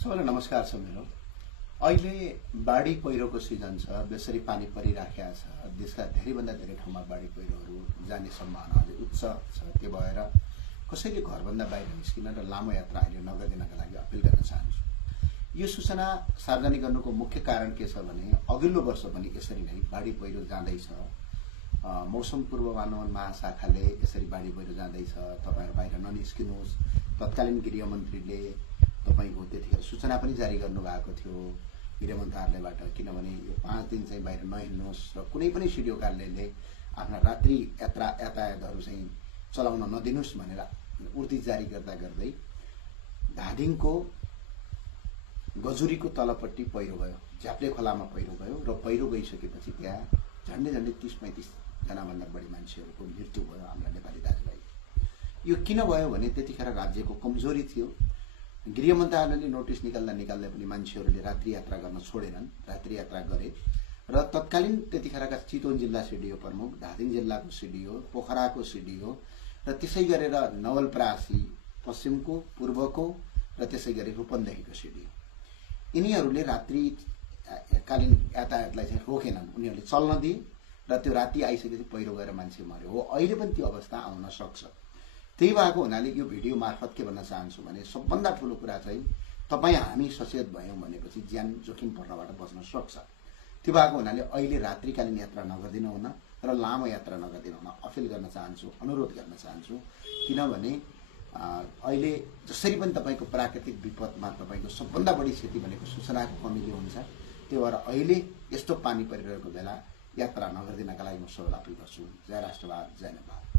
सबैलाई नमस्कार छ मेरो। अहिले बाढी पहिरोको सिजन छ, बेसरी पानी परिराखेको छ। देशका धेरैभन्दा धेरै ठाउँमा बाढी पहिरोहरू जाने सम्भावना अझै उच्च छ। त्यो भएर कसैले घरभन्दा बाहिर निस्किन र लामो यात्रा अहिले नगरिदिनका लागि अपिल गर्न चाहन्छु। यो सूचना सार्वजनिक गर्नुको मुख्य कारण के छ भने अघिल्लो वर्ष पनि यसरी नै बाढी पहिरो जाँदैछ। मौसम पूर्वानुमान महाशाखाले यसरी बाढी पहिरो जाँदैछ, तपाईहरु बाहिर ननिस्किनुहोस्। तत्कालीन गृहमन्त्रीले तपाईको त्यतिखेर सूचना पनि जारी गर्नु भएको थियो गृह मन्त्रालयबाट, किनभने यो 5 दिन चाहिँ बाहिर नहिँड्नुहोस् र कुनै पनि सिडिओ कार्यालयले आफ्ना रात्रि यातायातहरू चाहिँ चलाउन नदिनुस् भनेर उर्दी जारी गर्दै धादिङको गजुरीको तलपट्टि पहिरो गयो, झ्याप्ले खोलामा पहिरो गयो र पहिरो गइसकेपछि त्यहाँ झन्डै 30-35 जना भन्दा बढी मान्छेहरूको मृत्यु भयो हाम्रा नेपाली दाजुभाइ। यो किन भयो भने त्यतिखेर राज्यको कमजोरी थियो। गृह मन्त्रालयले नोटिस निकाल्दा पनि मान्छेहरूले रात्रि यात्रा गर्न छोडेनन्, रात्रि यात्रा गरे र तत्कालीन त्यतिखेरका चितवन जिल्ला सिडिओ प्रमुख, धादिङ जिल्लाको सिडिओ, पोखराको सिडिओ र त्यसै गरेर नवलपरासी पश्चिमको, पूर्वको र त्यसै गरी रूपन्देहीको सिडिओ, यिनीहरूले रात्रिकालीन यातायातलाई चाहिँ रोकेनन्। उनीहरूले चल्न दिए र त्यो राति आइसकेपछि पहिरो गएर मान्छे मर्यो। हो, अहिले पनि त्यो अवस्था आउन सक्छ। त्यही भएको हुनाले यो भिडियो मार्फत के भन्न चाहन्छु भने सबभन्दा ठूलो कुरा चाहिँ तपाई हामी सचेत भयौं भनेपछि ज्यान जोखिम पर्नबाट बच्न सक्छ। त्यो भएको हुनाले अहिले रात्रिकालीन यात्रा नगर्दिन हुन र लामो यात्रा नगर्दिन हुन अपिल गर्न चाहन्छु, अनुरोध गर्न चाहन्छु। किनभने अहिले जसरी पनि तपाईको प्राकृतिक विपदमा तपाईको सबभन्दा बढी क्षति भनेको सूचनाको कमीले हुन्छ। त्यो भएर अहिले यस्तो पानी परिरहेको बेला यात्रा नगर्दिनका लागि म सबैलाई अपिल गर्छु। जय राष्ट्रवाद, जय नेपाल।